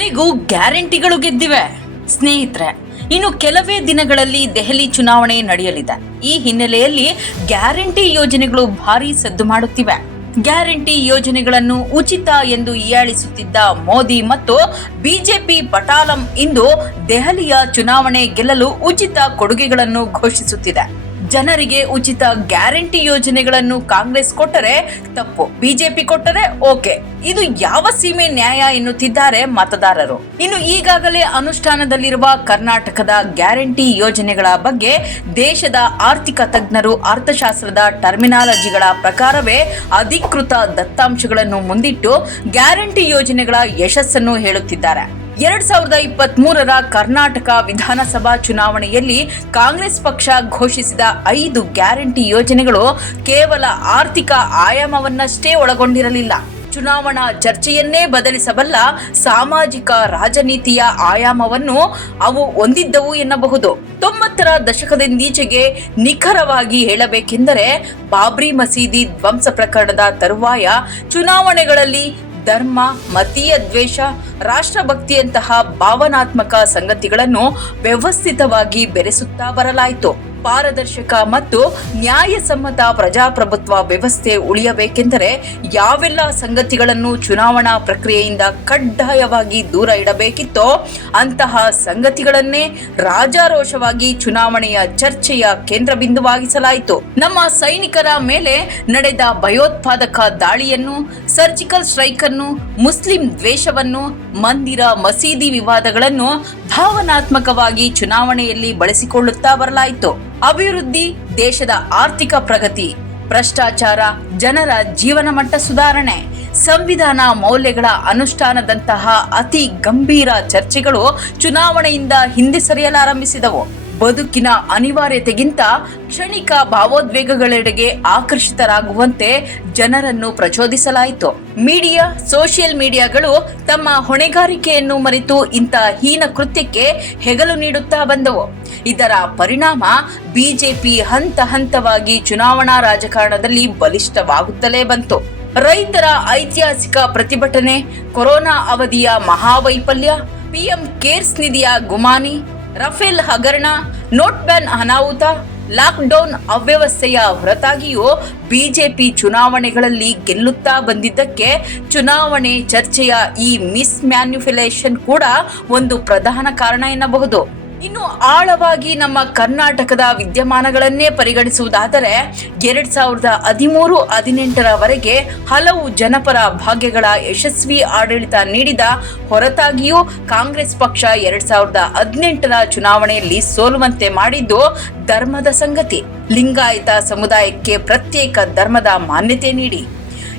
ಕೊನೆಗೂ ಗ್ಯಾರಂಟಿಗಳು ಗೆದ್ದಿವೆ. ಸ್ನೇಹಿತರೆ, ಇನ್ನು ಕೆಲವೇ ದಿನಗಳಲ್ಲಿ ದೆಹಲಿ ಚುನಾವಣೆ ನಡೆಯಲಿದೆ. ಈ ಹಿನ್ನೆಲೆಯಲ್ಲಿ ಗ್ಯಾರಂಟಿ ಯೋಜನೆಗಳು ಭಾರಿ ಸದ್ದು ಮಾಡುತ್ತಿವೆ. ಗ್ಯಾರಂಟಿ ಯೋಜನೆಗಳನ್ನು ಉಚಿತ ಎಂದು ಹೀಯಾಳಿಸುತ್ತಿದ್ದ ಮೋದಿ ಮತ್ತು ಬಿಜೆಪಿ ಪಟಾಲಂ ಇಂದು ದೆಹಲಿಯ ಚುನಾವಣೆ ಗೆಲ್ಲಲು ಉಚಿತ ಕೊಡುಗೆಗಳನ್ನು ಘೋಷಿಸುತ್ತಿದೆ. ಜನರಿಗೆ ಉಚಿತ ಗ್ಯಾರಂಟಿ ಯೋಜನೆಗಳನ್ನು ಕಾಂಗ್ರೆಸ್ ಕೊಟ್ಟರೆ ತಪ್ಪು. ಬಿಜೆಪಿ ಕೊಟ್ಟರೆ ಓಕೆ. ಇದು ಯಾವ ಸೀಮೆ ನ್ಯಾಯ ಎನ್ನುತ್ತಿದ್ದಾರೆ ಮತದಾರರು. ಇನ್ನು ಈಗಾಗಲೇ ಅನುಷ್ಠಾನದಲ್ಲಿರುವ ಕರ್ನಾಟಕದ ಗ್ಯಾರಂಟಿ ಯೋಜನೆಗಳ ಬಗ್ಗೆ ದೇಶದ ಆರ್ಥಿಕ ತಜ್ಞರು, ಅರ್ಥಶಾಸ್ತ್ರದ ಟರ್ಮಿನಾಲಜಿಗಳ ಪ್ರಕಾರವೇ ಅಧಿಕೃತ ದತ್ತಾಂಶಗಳನ್ನು ಮುಂದಿಟ್ಟು ಗ್ಯಾರಂಟಿ ಯೋಜನೆಗಳ ಯಶಸ್ಸನ್ನು ಹೇಳುತ್ತಿದ್ದಾರೆ. ಎರಡ್ ಸಾವಿರದ ಇಪ್ಪತ್ತ್ ಮೂರರ ಕರ್ನಾಟಕ ವಿಧಾನಸಭಾ ಚುನಾವಣೆಯಲ್ಲಿ ಕಾಂಗ್ರೆಸ್ ಪಕ್ಷ ಘೋಷಿಸಿದ ಐದು ಗ್ಯಾರಂಟಿ ಯೋಜನೆಗಳು ಕೇವಲ ಆರ್ಥಿಕ ಆಯಾಮವನ್ನಷ್ಟೇ ಒಳಗೊಂಡಿರಲಿಲ್ಲ. ಚುನಾವಣಾ ಚರ್ಚೆಯನ್ನೇ ಬದಲಿಸಬಲ್ಲ ಸಾಮಾಜಿಕ ರಾಜನೀತಿಯ ಆಯಾಮವನ್ನು ಅವು ಹೊಂದಿದ್ದವು ಎನ್ನಬಹುದು. ತೊಂಬತ್ತರ ದಶಕದಿಂದೀಚೆಗೆ ನಿಖರವಾಗಿ ಹೇಳಬೇಕೆಂದರೆ ಬಾಬ್ರಿ ಮಸೀದಿ ಧ್ವಂಸ ಪ್ರಕರಣದ ತರುವಾಯ ಚುನಾವಣೆಗಳಲ್ಲಿ ಧರ್ಮ ಮತೀಯ ದ್ವೇಷ ರಾಷ್ಟ್ರಭಕ್ತಿಯಂತಹ ಭಾವನಾತ್ಮಕ ಸಂಗತಿಗಳನ್ನು ವ್ಯವಸ್ಥಿತವಾಗಿ ಬೆರೆಸುತ್ತಾ ಬರಲಾಯಿತು. ಪಾರದರ್ಶಕ ಮತ್ತು ನ್ಯಾಯಸಮ್ಮತ ಪ್ರಜಾಪ್ರಭುತ್ವ ವ್ಯವಸ್ಥೆ ಉಳಿಯಬೇಕೆಂದರೆ ಯಾವೆಲ್ಲ ಸಂಗತಿಗಳನ್ನು ಚುನಾವಣಾ ಪ್ರಕ್ರಿಯೆಯಿಂದ ಕಡ್ಡಾಯವಾಗಿ ದೂರ ಇಡಬೇಕಿತ್ತೋ ಅಂತಹ ಸಂಗತಿಗಳನ್ನೇ ರಾಜಾರೋಷವಾಗಿ ಚುನಾವಣೆಯ ಚರ್ಚೆಯ ಕೇಂದ್ರ ಬಿಂದುವಾಗಿಸಲಾಯಿತು ನಮ್ಮ ಸೈನಿಕರ ಮೇಲೆ ನಡೆದ ಭಯೋತ್ಪಾದಕ ದಾಳಿಯನ್ನು, ಸರ್ಜಿಕಲ್ ಸ್ಟ್ರೈಕ್ ಅನ್ನು ಮುಸ್ಲಿಂ ದ್ವೇಷವನ್ನು, ಮಂದಿರ ಮಸೀದಿ ವಿವಾದಗಳನ್ನು ಭಾವನಾತ್ಮಕವಾಗಿ ಚುನಾವಣೆಯಲ್ಲಿ ಬಳಸಿಕೊಳ್ಳುತ್ತಾ ಬರಲಾಯಿತು. ಅಭಿವೃದ್ಧಿ, ದೇಶದ ಆರ್ಥಿಕ ಪ್ರಗತಿ, ಭ್ರಷ್ಟಾಚಾರ, ಜನರ ಜೀವನ ಮಟ್ಟ ಸುಧಾರಣೆ, ಸಂವಿಧಾನ ಮೌಲ್ಯಗಳ ಅನುಷ್ಠಾನದಂತಹ ಅತಿ ಗಂಭೀರ ಚರ್ಚೆಗಳು ಚುನಾವಣೆಯಿಂದ ಹಿಂದೆ ಸರಿಯಲಾರಂಭಿಸಿದವು. ಬದುಕಿನ ಅನಿವಾರ್ಯತೆಗಿಂತ ಕ್ಷಣಿಕ ಭಾವೋದ್ವೇಗಗಳೆಡೆಗೆ ಆಕರ್ಷಿತರಾಗುವಂತೆ ಜನರನ್ನು ಪ್ರಚೋದಿಸಲಾಯಿತು. ಮೀಡಿಯಾ, ಸೋಷಿಯಲ್ ಮೀಡಿಯಾಗಳು ತಮ್ಮ ಹೊಣೆಗಾರಿಕೆಯನ್ನು ಮರೆತು ಇಂಥ ಹೀನ ಕೃತ್ಯಕ್ಕೆ ಹೆಗಲು ನೀಡುತ್ತಾ ಬಂದವು. ಇದರ ಪರಿಣಾಮ ಬಿಜೆಪಿ ಹಂತ ಹಂತವಾಗಿ ಚುನಾವಣಾ ರಾಜಕಾರಣದಲ್ಲಿ ಬಲಿಷ್ಠವಾಗುತ್ತಲೇ ಬಂತು. ರೈತರ ಐತಿಹಾಸಿಕ ಪ್ರತಿಭಟನೆ, ಕೊರೋನಾ ಅವಧಿಯ ಮಹಾವೈಫಲ್ಯ, ಪಿಎಂ ಕೇರ್ಸ್ ನಿಧಿಯ ಗುಮಾನಿ ರಫೇಲ್ ಹಗರಣ, ನೋಟ್ ಬ್ಯಾನ್ ಅನಾಹುತ, ಲಾಕ್ಡೌನ್ ಅವ್ಯವಸ್ಥೆಯ ಹೊರತಾಗಿಯೂ ಬಿಜೆಪಿ ಚುನಾವಣೆಗಳಲ್ಲಿ ಗೆಲ್ಲುತ್ತಾ ಬಂದಿದ್ದಕ್ಕೆ ಚುನಾವಣೆ ಚರ್ಚೆಯ ಈ ಮಿಸ್ ಮ್ಯಾನ್ಯುಫುಲೇಷನ್ ಕೂಡ ಒಂದು ಪ್ರಧಾನ ಕಾರಣ ಎನ್ನಬಹುದು. ಇನ್ನು ಆಳವಾಗಿ ನಮ್ಮ ಕರ್ನಾಟಕದ ವಿದ್ಯಮಾನಗಳನ್ನೇ ಪರಿಗಣಿಸುವುದಾದರೆ ಎರಡ್ ಸಾವಿರದ ಹದಿಮೂರು ಹದಿನೆಂಟರವರೆಗೆ ಹಲವು ಜನಪರ ಭಾಗ್ಯಗಳ ಯಶಸ್ವಿ ಆಡಳಿತ ನೀಡಿದ ಹೊರತಾಗಿಯೂ ಕಾಂಗ್ರೆಸ್ ಪಕ್ಷ ಎರಡ್ ಸಾವಿರದ ಹದಿನೆಂಟರ ಚುನಾವಣೆಯಲ್ಲಿ ಸೋಲುವಂತೆ ಮಾಡಿದ್ದು ಧರ್ಮದ ಸಂಗತಿ. ಲಿಂಗಾಯತ ಸಮುದಾಯಕ್ಕೆ ಪ್ರತ್ಯೇಕ ಧರ್ಮದ ಮಾನ್ಯತೆ ನೀಡಿ.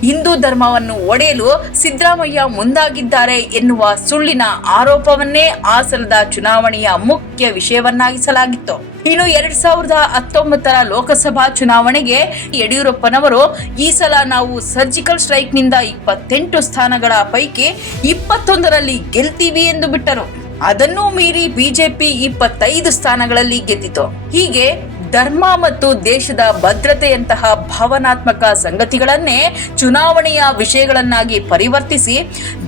ಹಿಂದೂ ಧರ್ಮವನ್ನು ಒಡೆಯಲು ಸಿದ್ದರಾಮಯ್ಯ ಮುಂದಾಗಿದ್ದಾರೆ ಎನ್ನುವ ಸುಳ್ಳಿನ ಆರೋಪವನ್ನೇ ಆ ಸಲದ ಚುನಾವಣೆಯ ಮುಖ್ಯ ವಿಷಯವನ್ನಾಗಿಸಲಾಗಿತ್ತು. ಇನ್ನು ಎರಡ್ ಸಾವಿರದ ಹತ್ತೊಂಬತ್ತರ ಲೋಕಸಭಾ ಚುನಾವಣೆಗೆ ಯಡಿಯೂರಪ್ಪನವರು, ಈ ಸಲ ನಾವು ಸರ್ಜಿಕಲ್ ಸ್ಟ್ರೈಕ್ನಿಂದ ಇಪ್ಪತ್ತೆಂಟು ಸ್ಥಾನಗಳ ಪೈಕಿ ಇಪ್ಪತ್ತೊಂದರಲ್ಲಿ ಗೆಲ್ತೀವಿ ಎಂದು ಬಿಟ್ಟರು. ಅದನ್ನೂ ಮೀರಿ ಬಿಜೆಪಿ ಇಪ್ಪತ್ತೈದು ಸ್ಥಾನಗಳಲ್ಲಿ ಗೆದ್ದಿತು. ಹೀಗೆ ಧರ್ಮ ಮತ್ತು ದೇಶದ ಭದ್ರತೆಯಂತಹ ಭಾವನಾತ್ಮಕ ಸಂಗತಿಗಳನ್ನೇ ಚುನಾವಣೆಯ ವಿಷಯಗಳನ್ನಾಗಿ ಪರಿವರ್ತಿಸಿ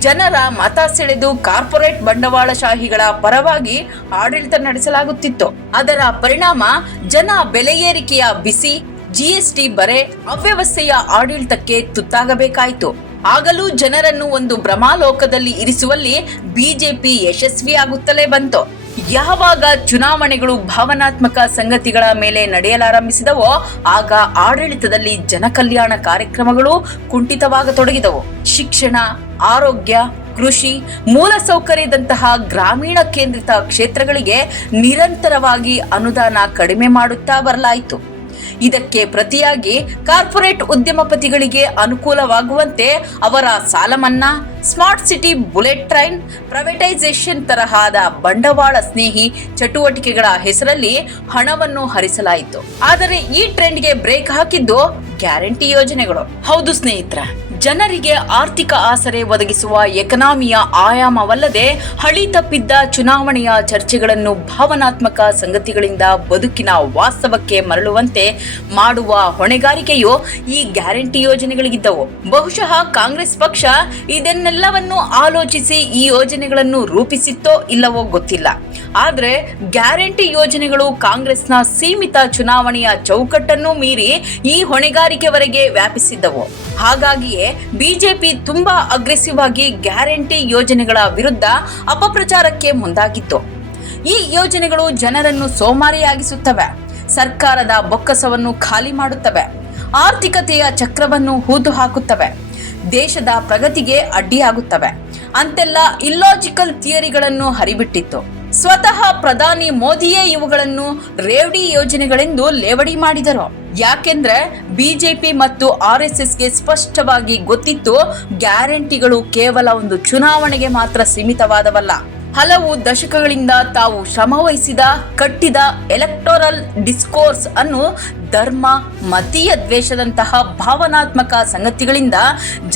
ಜನರ ಮತ ಸೆಳೆದು ಕಾರ್ಪೊರೇಟ್ ಬಂಡವಾಳಶಾಹಿಗಳ ಪರವಾಗಿ ಆಡಳಿತ ನಡೆಸಲಾಗುತ್ತಿತ್ತು. ಅದರ ಪರಿಣಾಮ ಜನ ಬೆಲೆ ಏರಿಕೆಯ ಬಿಸಿ ಜಿಎಸ್ಟಿ ಬರೆ ಅವ್ಯವಸ್ಥೆಯ ಆಡಳಿತಕ್ಕೆ ತುತ್ತಾಗಬೇಕಾಯಿತು. ಆಗಲೂ ಜನರನ್ನು ಒಂದು ಭ್ರಮಾಲೋಕದಲ್ಲಿ ಇರಿಸುವಲ್ಲಿ ಬಿಜೆಪಿ ಯಶಸ್ವಿಯಾಗುತ್ತಲೇ ಬಂತು. ಯಾವಾಗ ಚುನಾವಣೆಗಳು ಭಾವನಾತ್ಮಕ ಸಂಗತಿಗಳ ಮೇಲೆ ನಡೆಯಲಾರಂಭಿಸಿದವೋ, ಆಗ ಆಡಳಿತದಲ್ಲಿ ಜನಕಲ್ಯಾಣ ಕಾರ್ಯಕ್ರಮಗಳು ಕುಂಠಿತವಾಗತೊಡಗಿದವು. ಶಿಕ್ಷಣ, ಆರೋಗ್ಯ, ಕೃಷಿ, ಮೂಲಸೌಕರ್ಯದಂತಹ ಗ್ರಾಮೀಣ ಕೇಂದ್ರಿತ ಕ್ಷೇತ್ರಗಳಿಗೆ ನಿರಂತರವಾಗಿ ಅನುದಾನ ಕಡಿಮೆ ಮಾಡುತ್ತಾ ಬರಲಾಯಿತು. ಇದಕ್ಕೆ ಪ್ರತಿಯಾಗಿ ಕಾರ್ಪೊರೇಟ್ ಉದ್ಯಮಪತಿಗಳಿಗೆ ಅನುಕೂಲವಾಗುವಂತೆ ಅವರ ಸಾಲ ಮನ್ನಾ smart city bullet train, privatization ತರಹದ ಬಂಡವಾಳ ಸ್ನೇಹಿ ಚಟುವಟಿಕೆಗಳ ಹೆಸರಲ್ಲಿ ಹಣವನ್ನು ಹರಿಸಲಾಯಿತು. ಆದರೆ ಈ ಟ್ರೆಂಡ್ಗೆ ಬ್ರೇಕ್ ಹಾಕಿದ್ದು ಗ್ಯಾರಂಟಿ ಯೋಜನೆಗಳು. ಹೌದು ಸ್ನೇಹಿತರ. ಜನರಿಗೆ ಆರ್ಥಿಕ ಆಸರೆ ಒದಗಿಸುವ ಎಕನಾಮಿಯ ಆಯಾಮವಲ್ಲದೆ ಹಳಿ ತಪ್ಪಿದ್ದ ಚುನಾವಣೆಯ ಚರ್ಚೆಗಳನ್ನು ಭಾವನಾತ್ಮಕ ಸಂಗತಿಗಳಿಂದ ಬದುಕಿನ ವಾಸ್ತವಕ್ಕೆ ಮರಳುವಂತೆ ಮಾಡುವ ಹೊಣೆಗಾರಿಕೆಯು ಈ ಗ್ಯಾರಂಟಿ ಯೋಜನೆಗಳಿಗಿದ್ದವು. ಬಹುಶಃ ಕಾಂಗ್ರೆಸ್ ಪಕ್ಷ ಇದನ್ನೆಲ್ಲವನ್ನು ಆಲೋಚಿಸಿ ಈ ಯೋಜನೆಗಳನ್ನು ರೂಪಿಸಿತ್ತೋ ಇಲ್ಲವೋ ಗೊತ್ತಿಲ್ಲ. ಆದ್ರೆ ಗ್ಯಾರಂಟಿ ಯೋಜನೆಗಳು ಕಾಂಗ್ರೆಸ್ನ ಸೀಮಿತ ಚುನಾವಣೆಯ ಚೌಕಟ್ಟನ್ನು ಮೀರಿ ಈ ಹೊಣೆಗಾರಿಕೆವರೆಗೆ ವ್ಯಾಪಿಸಿದ್ದವು. ಹಾಗಾಗಿಯೇ ಬಿಜೆಪಿ ತುಂಬಾ ಅಗ್ರೆಸಿವ್ ಆಗಿ ಗ್ಯಾರಂಟಿ ಯೋಜನೆಗಳ ವಿರುದ್ಧ ಅಪಪ್ರಚಾರಕ್ಕೆ ಮುಂದಾಗಿತ್ತು. ಈ ಯೋಜನೆಗಳು ಜನರನ್ನು ಸೋಮಾರಿಯಾಗಿಸುತ್ತವೆ. ಸರ್ಕಾರದ ಬೊಕ್ಕಸವನ್ನು ಖಾಲಿ ಮಾಡುತ್ತವೆ. ಆರ್ಥಿಕತೆಯ ಚಕ್ರವನ್ನು ಹೂದು ಹಾಕುತ್ತವೆ. ದೇಶದ ಪ್ರಗತಿಗೆ ಅಡ್ಡಿಯಾಗುತ್ತವೆ. ಅಂತೆಲ್ಲ ಇಲ್ಲಾಜಿಕಲ್ ಥಿಯರಿಗಳನ್ನು ಹರಿಬಿಟ್ಟಿತ್ತು. ಸ್ವತಃ ಪ್ರಧಾನಿ ಮೋದಿಯೇ ಇವುಗಳನ್ನು ರೇವಡಿ ಯೋಜನೆಗಳೆಂದು ಲೇವಡಿ ಮಾಡಿದರು. ಯಾಕೆಂದ್ರೆ ಬಿಜೆಪಿ ಮತ್ತು ಆರ್ ಎಸ್ ಎಸ್ಗೆ ಸ್ಪಷ್ಟವಾಗಿ ಗೊತ್ತಿತ್ತು, ಗ್ಯಾರಂಟಿಗಳು ಕೇವಲ ಒಂದು ಚುನಾವಣೆಗೆ ಮಾತ್ರ ಸೀಮಿತವಾದವಲ್ಲ. ಹಲವು ದಶಕಗಳಿಂದ ತಾವು ಶ್ರಮವಹಿಸಿದ, ಕಟ್ಟಿದ ಎಲೆಕ್ಟೋರಲ್ ಡಿಸ್ಕೋರ್ಸ್ ಅನ್ನು ಧರ್ಮ, ಮತೀಯ ದ್ವೇಷದಂತಹ ಭಾವನಾತ್ಮಕ ಸಂಗತಿಗಳಿಂದ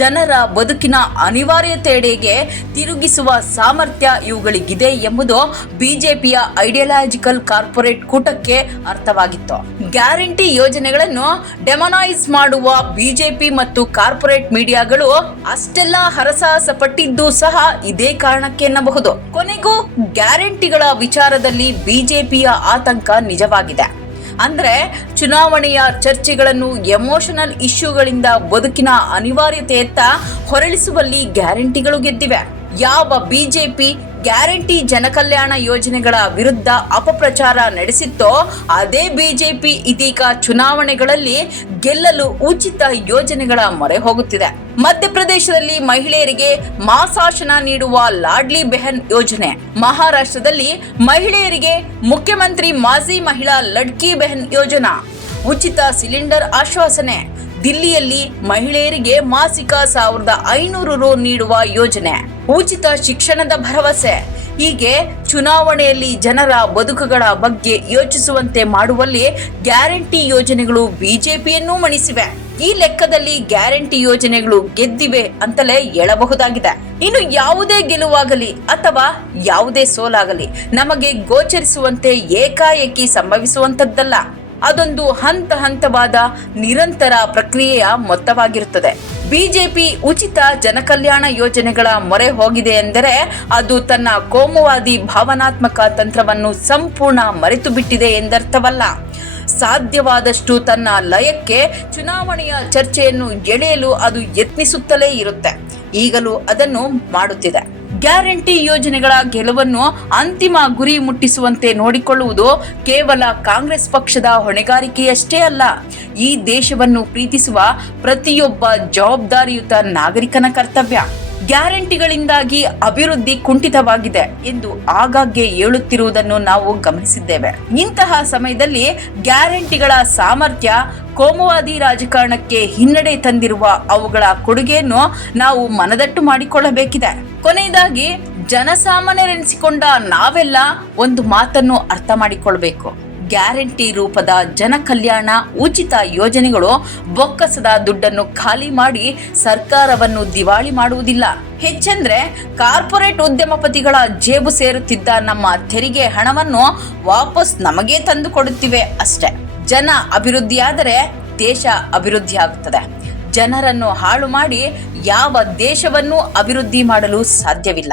ಜನರ ಬದುಕಿನ ಅನಿವಾರ್ಯತೆಯೆಡೆಗೆ ತಿರುಗಿಸುವ ಸಾಮರ್ಥ್ಯ ಇವುಗಳಿಗಿದೆ ಎಂಬುದು ಬಿಜೆಪಿಯ ಐಡಿಯಾಲಜಿಕಲ್ ಕಾರ್ಪೊರೇಟ್ ಕೂಟಕ್ಕೆ ಅರ್ಥವಾಗಿತ್ತು. ಗ್ಯಾರಂಟಿ ಯೋಜನೆಗಳನ್ನು ಡೆಮನೈಸ್ ಮಾಡುವ ಬಿಜೆಪಿ ಮತ್ತು ಕಾರ್ಪೊರೇಟ್ ಮೀಡಿಯಾಗಳು ಅಷ್ಟೆಲ್ಲ ಹರಸಾಹಸ ಪಟ್ಟಿದ್ದು ಸಹ ಇದೇ ಕಾರಣಕ್ಕೆ ಎನ್ನಬಹುದು. ಕೊನೆಗೂ ಗ್ಯಾರಂಟಿಗಳ ವಿಚಾರದಲ್ಲಿ ಬಿಜೆಪಿಯ ಆತಂಕ ನಿಜವಾಗಿದೆ. ಅಂದ್ರೆ ಚುನಾವಣೆಯ ಚರ್ಚೆಗಳನ್ನು ಎಮೋಷನಲ್ ಇಶ್ಯೂಗಳಿಂದ ಬದುಕಿನ ಅನಿವಾರ್ಯತೆಯತ್ತ ಹೊರಳಿಸುವಲ್ಲಿ ಗ್ಯಾರಂಟಿಗಳು ಗೆದ್ದಿವೆ. ಯಾವ ಬಿಜೆಪಿ ಗ್ಯಾರಂಟಿ ಜನಕಲ್ಯಾಣ ಯೋಜನೆಗಳ ವಿರುದ್ಧ ಅಪಪ್ರಚಾರ ನಡೆಸಿತ್ತೋ, ಅದೇ ಬಿಜೆಪಿ ಇದೀಗ ಚುನಾವಣೆಗಳಲ್ಲಿ ಗೆಲ್ಲಲು ಉಚಿತ ಯೋಜನೆಗಳ ಮೊರೆ ಹೋಗುತ್ತಿದೆ. ಮಧ್ಯಪ್ರದೇಶದಲ್ಲಿ ಮಹಿಳೆಯರಿಗೆ ಮಾಸಾಶನ ನೀಡುವ ಲಾಡ್ಲಿ ಬೆಹನ್ ಯೋಜನೆ. ಮಹಾರಾಷ್ಟ್ರದಲ್ಲಿ ಮಹಿಳೆಯರಿಗೆ ಮುಖ್ಯಮಂತ್ರಿ ಮಾಜಿ ಮಹಿಳಾ ಲಡ್ಕಿ ಬೆಹನ್ ಯೋಜನಾ. ಉಚಿತ ಸಿಲಿಂಡರ್ ಆಶ್ವಾಸನೆ. ದಿಲ್ಲಿಯಲ್ಲಿ ಮಹಿಳೆಯರಿಗೆ ಮಾಸಿಕ ಸಾವಿರದ ಐನೂರು ರು ನೀಡುವ ಯೋಜನೆ. ಉಚಿತ ಶಿಕ್ಷಣದ ಭರವಸೆ. ಹೀಗೆ ಚುನಾವಣೆಯಲ್ಲಿ ಜನರ ಬದುಕುಗಳ ಬಗ್ಗೆ ಯೋಚಿಸುವಂತೆ ಮಾಡುವಲ್ಲಿ ಗ್ಯಾರಂಟಿ ಯೋಜನೆಗಳು ಬಿಜೆಪಿಯನ್ನೂ ಮಣಿಸಿವೆ. ಈ ಲೆಕ್ಕದಲ್ಲಿ ಗ್ಯಾರಂಟಿ ಯೋಜನೆಗಳು ಗೆದ್ದಿವೆ ಅಂತಲೇ ಹೇಳಬಹುದಾಗಿದೆ. ಇನ್ನು ಯಾವುದೇ ಗೆಲುವಾಗಲಿ ಅಥವಾ ಯಾವುದೇ ಸೋಲಾಗಲಿ ನಮಗೆ ಗೋಚರಿಸುವಂತೆ ಏಕಾಏಕಿ ಸಂಭವಿಸುವಂತದ್ದಲ್ಲ. ಅದೊಂದು ಹಂತ ಹಂತವಾದ ನಿರಂತರ ಪ್ರಕ್ರಿಯೆಯ ಮೊತ್ತವಾಗಿರುತ್ತದೆ. ಬಿಜೆಪಿ ಉಚಿತ ಜನಕಲ್ಯಾಣ ಯೋಜನೆಗಳ ಮೊರೆ ಹೋಗಿದೆ ಎಂದರೆ ಅದು ತನ್ನ ಕೋಮುವಾದಿ ಭಾವನಾತ್ಮಕ ತಂತ್ರವನ್ನು ಸಂಪೂರ್ಣ ಮರೆತು ಬಿಟ್ಟಿದೆ ಎಂದರ್ಥವಲ್ಲ. ಸಾಧ್ಯವಾದಷ್ಟು ತನ್ನ ಲಯಕ್ಕೆ ಚುನಾವಣೆಯ ಚರ್ಚೆಯನ್ನು ಎಳೆಯಲು ಅದು ಯತ್ನಿಸುತ್ತಲೇ ಇರುತ್ತೆ. ಈಗಲೂ ಅದನ್ನು ಮಾಡುತ್ತಿದೆ. ಗ್ಯಾರಂಟಿ ಯೋಜನೆಗಳ ಗೆಲುವನ್ನು ಅಂತಿಮ ಗುರಿ ಮುಟ್ಟಿಸುವಂತೆ ನೋಡಿಕೊಳ್ಳುವುದು ಕೇವಲ ಕಾಂಗ್ರೆಸ್ ಪಕ್ಷದ ಹೊಣೆಗಾರಿಕೆಯಷ್ಟೇ ಅಲ್ಲ, ಈ ದೇಶವನ್ನು ಪ್ರೀತಿಸುವ ಪ್ರತಿಯೊಬ್ಬ ಜವಾಬ್ದಾರಿಯುತ ನಾಗರಿಕನ ಕರ್ತವ್ಯ. ಗ್ಯಾರಂಟಿಗಳಿಂದಾಗಿ ಅಭಿವೃದ್ಧಿ ಕುಂಠಿತವಾಗಿದೆ ಎಂದು ಆಗಾಗ್ಗೆ ಹೇಳುತ್ತಿರುವುದನ್ನು ನಾವು ಗಮನಿಸಿದ್ದೇವೆ. ಇಂತಹ ಸಮಯದಲ್ಲಿ ಗ್ಯಾರಂಟಿಗಳ ಸಾಮರ್ಥ್ಯ ಕೋಮುವಾದಿ ರಾಜಕಾರಣಕ್ಕೆ ಹಿನ್ನಡೆ ತಂದಿರುವ ಅವುಗಳ ಕೊಡುಗೆಯನ್ನು ನಾವು ಮನದಟ್ಟು ಮಾಡಿಕೊಳ್ಳಬೇಕಿದೆ. ಕೊನೆಯದಾಗಿ, ಜನಸಾಮಾನ್ಯರೆನಿಸಿಕೊಂಡ ನಾವೆಲ್ಲ ಒಂದು ಮಾತನ್ನು ಅರ್ಥ ಮಾಡಿಕೊಳ್ಬೇಕು. ಗ್ಯಾರಂಟಿ ರೂಪದ ಜನ ಕಲ್ಯಾಣ ಉಚಿತ ಯೋಜನೆಗಳು ಬೊಕ್ಕಸದ ದುಡ್ಡನ್ನು ಖಾಲಿ ಮಾಡಿ ಸರ್ಕಾರವನ್ನು ದಿವಾಳಿ ಮಾಡುವುದಿಲ್ಲ. ಹೆಚ್ಚೆಂದ್ರೆ, ಕಾರ್ಪೊರೇಟ್ ಉದ್ಯಮಪತಿಗಳ ಜೇಬು ಸೇರುತ್ತಿದ್ದ ನಮ್ಮ ತೆರಿಗೆ ಹಣವನ್ನು ವಾಪಸ್ ನಮಗೇ ತಂದು ಕೊಡುತ್ತಿವೆ ಅಷ್ಟೇ. ಜನ ಅಭಿವೃದ್ಧಿಯಾದರೆ ದೇಶ ಅಭಿವೃದ್ಧಿ ಆಗುತ್ತದೆ ಜನರನ್ನು ಹಾಳು ಮಾಡಿ ಯಾವ ದೇಶವನ್ನು ಅಭಿವೃದ್ಧಿ ಮಾಡಲು ಸಾಧ್ಯವಿಲ್ಲ.